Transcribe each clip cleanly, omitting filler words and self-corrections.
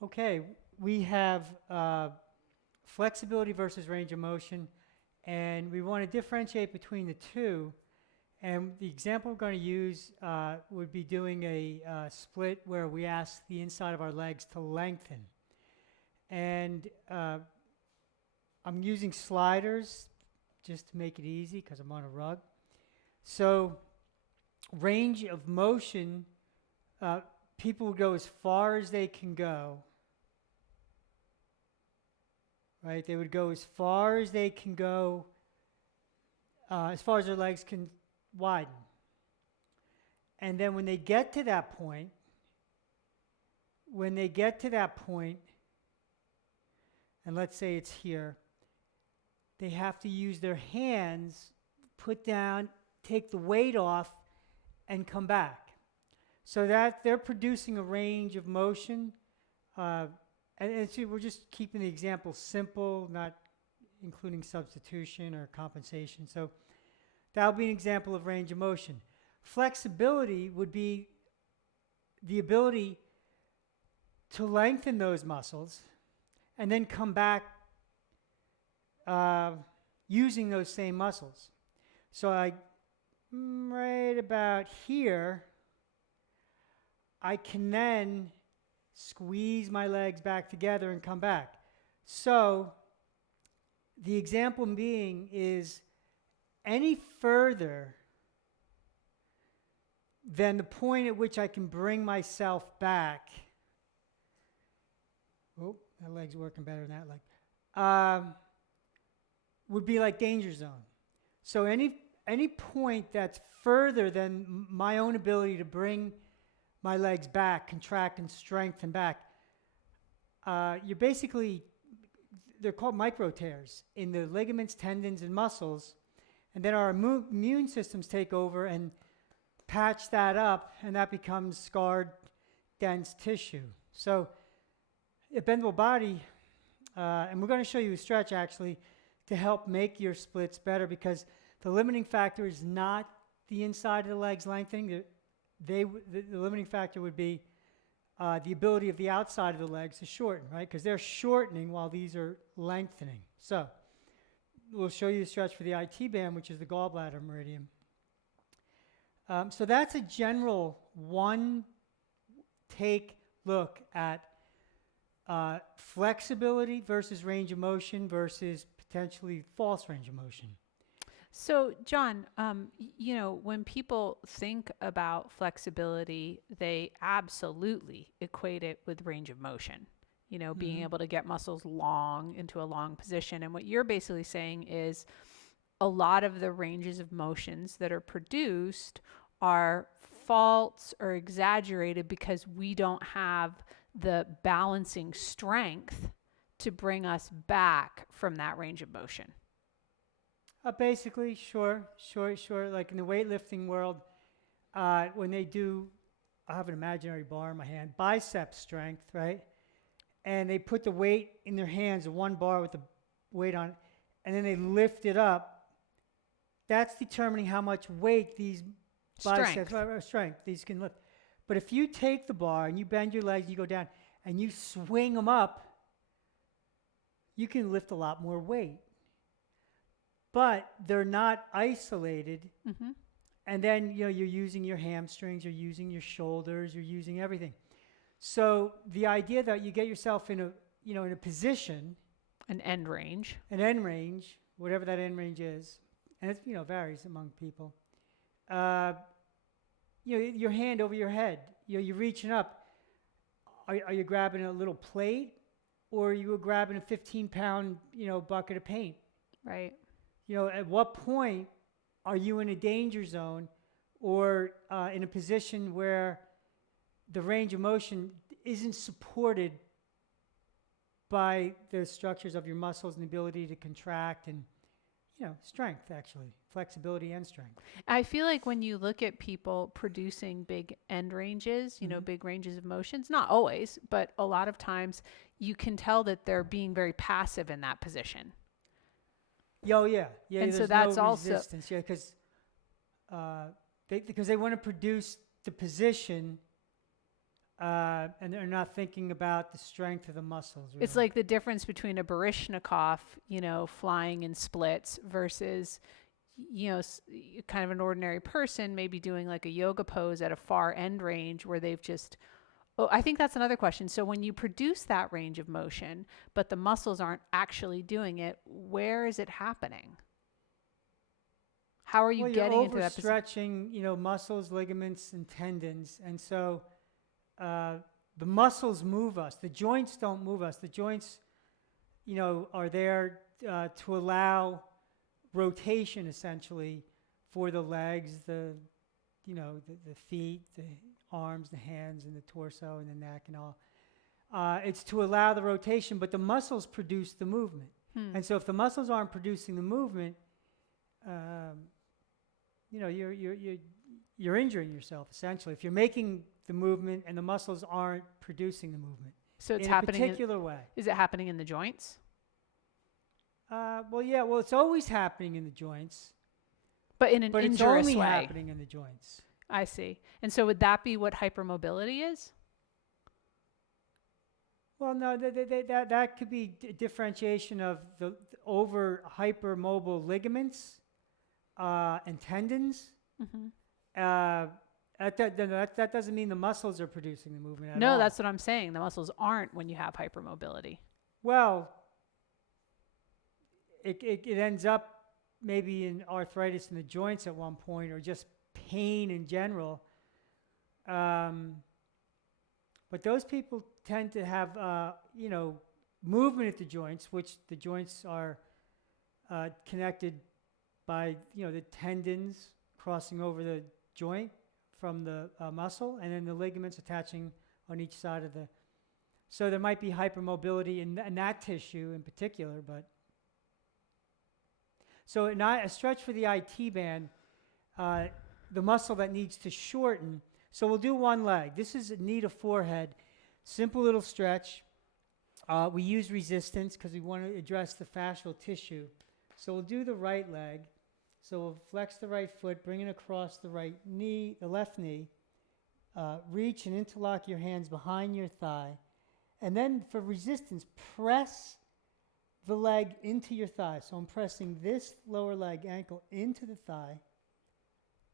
Okay, we have flexibility versus range of motion, and we want to differentiate between the two. And the example we're going to use would be doing a split where we ask the inside of our legs to lengthen. And I'm using sliders just to make it easy because I'm on a rug. So range of motion, people would go as far as they can go. Right? They would go as far as they can go, as far as their legs can widen. And then when they get to that point, and let's say it's here, they have to use their hands, put down, take the weight off, and come back. So that they're producing a range of motion. And see, we're just keeping the example simple, not including substitution or compensation. So that'll be an example of range of motion. Flexibility would be the ability to lengthen those muscles and then come back using those same muscles. So right about here, I can then squeeze my legs back together and come back. So the example being is any further than the point at which I can bring myself back. Oh, that leg's working better than that leg. Would be like danger zone. So any point that's further than my own ability to bring my legs back, contract and strengthen back, you're basically, they're called micro tears in the ligaments, tendons, and muscles. And then our immune systems take over and patch that up, and that becomes scarred, dense tissue. So a bendable body, and we're going to show you a stretch actually to help make your splits better, because the limiting factor is not the inside of the legs lengthening. The limiting factor would be the ability of the outside of the legs to shorten, right? Because they're shortening while these are lengthening. So we'll show you a stretch for the IT band, which is the gallbladder meridian. So that's a general one-take look at flexibility versus range of motion versus potentially false range of motion. So, John, when people think about flexibility, they absolutely equate it with range of motion, being able to get muscles long into a long position. And what you're basically saying is a lot of the ranges of motions that are produced are false or exaggerated because we don't have the balancing strength to bring us back from that range of motion. Basically, sure. Like in the weightlifting world, when they do, I have an imaginary bar in my hand, bicep strength, right? And they put the weight in their hands, one bar with the weight on it, and then they lift it up. That's determining how much weight these biceps, strength, these can lift. But if you take the bar and you bend your legs, you go down, and you swing them up, you can lift a lot more weight. But they're not isolated. Mm-hmm. And then, you're using your hamstrings, you're using your shoulders, you're using everything. So the idea that you get yourself in a position, an end range, whatever that end range is, and it, varies among people. Your hand over your head, you're reaching up. Are you grabbing a little plate, or are you grabbing a 15-pound, bucket of paint? Right. At what point are you in a danger zone or in a position where the range of motion isn't supported by the structures of your muscles and the ability to contract and, strength, actually, flexibility and strength. I feel like when you look at people producing big end ranges, big ranges of motions, not always, but a lot of times you can tell that they're being very passive in that position. Oh, yeah. And so that's no also resistance, because they want to produce the position and they're not thinking about the strength of the muscles. Really. It's like the difference between a Baryshnikov, flying in splits versus, kind of an ordinary person maybe doing like a yoga pose at a far end range where they've just. Oh, I think that's another question. So when you produce that range of motion, but the muscles aren't actually doing it, where is it happening? How are you getting into that position? Overstretching, muscles, ligaments, and tendons, and so the muscles move us. The joints don't move us. The joints, are there to allow rotation, essentially, for the legs, the feet, the arms, the hands, and the torso, and the neck, and all. It's to allow the rotation, but the muscles produce the movement. And so if the muscles aren't producing the movement, you're injuring yourself, essentially. If you're making the movement and the muscles aren't producing the movement. So it's in happening a particular way. Is it happening in the joints? Well, it's always happening in the joints. But in an But it's injurious only way. happening in the joints. I see. And so would that be what hypermobility is? Well, no, that could be differentiation of the over hypermobile ligaments and tendons. Mm-hmm. That doesn't mean the muscles are producing the movement at all. No, that's what I'm saying. The muscles aren't when you have hypermobility. Well, it ends up maybe in arthritis in the joints at one point, or just pain in general. But those people tend to have, movement at the joints, which the joints are connected by, the tendons crossing over the joint from the muscle, and then the ligaments attaching on each side of the. So there might be hypermobility in that tissue in particular, but. So a stretch for the IT band, the muscle that needs to shorten. So we'll do one leg. This is a knee to forehead, simple little stretch. We use resistance because we want to address the fascial tissue. So we'll do the right leg. So we'll flex the right foot, bring it across the left knee. Reach and interlock your hands behind your thigh. And then for resistance, press the leg into your thigh. So I'm pressing this lower leg ankle into the thigh.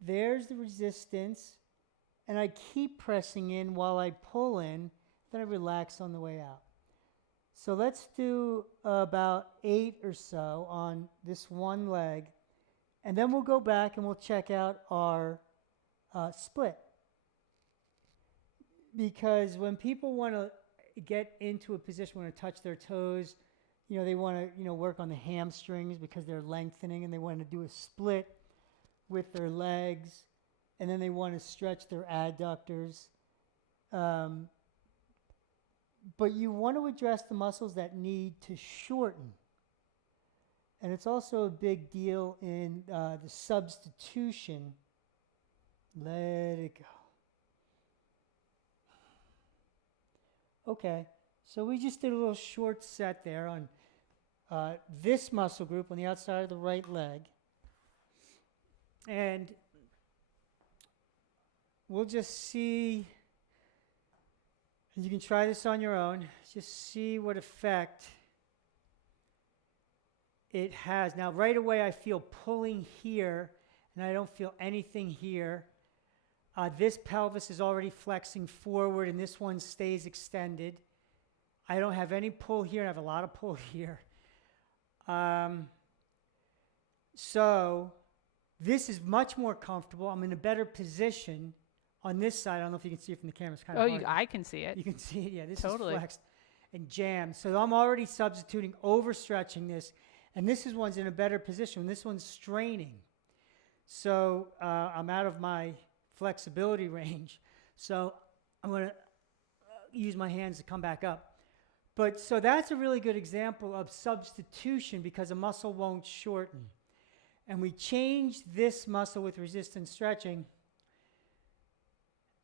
There's the resistance. And I keep pressing in while I pull in. Then I relax on the way out. So let's do about 8 or so on this one leg. And then we'll go back and we'll check out our split. Because when people want to get into a position, want to touch their toes, they want to, work on the hamstrings because they're lengthening, and they want to do a split with their legs, and then they want to stretch their adductors. But you want to address the muscles that need to shorten. And it's also a big deal in the substitution. Let it go. Okay, so we just did a little short set there on this muscle group on the outside of the right leg. And we'll just see, and you can try this on your own, just see what effect it has. Now, right away, I feel pulling here, and I don't feel anything here. This pelvis is already flexing forward, and this one stays extended. I don't have any pull here, and I have a lot of pull here. So this is much more comfortable. I'm in a better position on this side. I don't know if you can see it from the camera. It's kind of hard. I can see it. You can see it, yeah. This Totally. is flexed and jammed. So I'm already substituting, overstretching this, and this one's in a better position. This one's straining. So I'm out of my flexibility range. So I'm going to use my hands to come back up. But so that's a really good example of substitution because a muscle won't shorten. And we change this muscle with resistance stretching,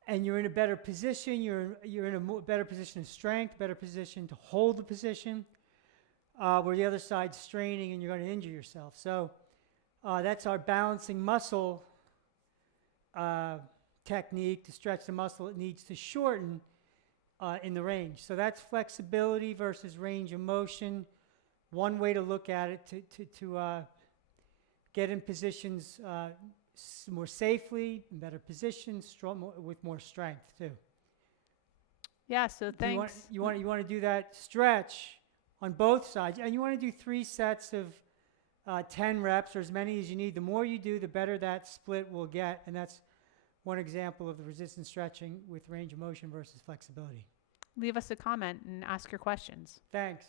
and you're in a better position. You're in a better position of strength, better position to hold the position, where the other side's straining and you're going to injure yourself. So that's our balancing muscle technique to stretch the muscle it needs to shorten. in the range. So that's flexibility versus range of motion. One way to look at it to get in positions more safely, in better positions, with more strength too. Yeah, so thanks. You want to do that stretch on both sides, and you want to do 3 sets of 10 reps or as many as you need. The more you do, the better that split will get, and that's one example of the resistance stretching with range of motion versus flexibility. Leave us a comment and ask your questions. Thanks.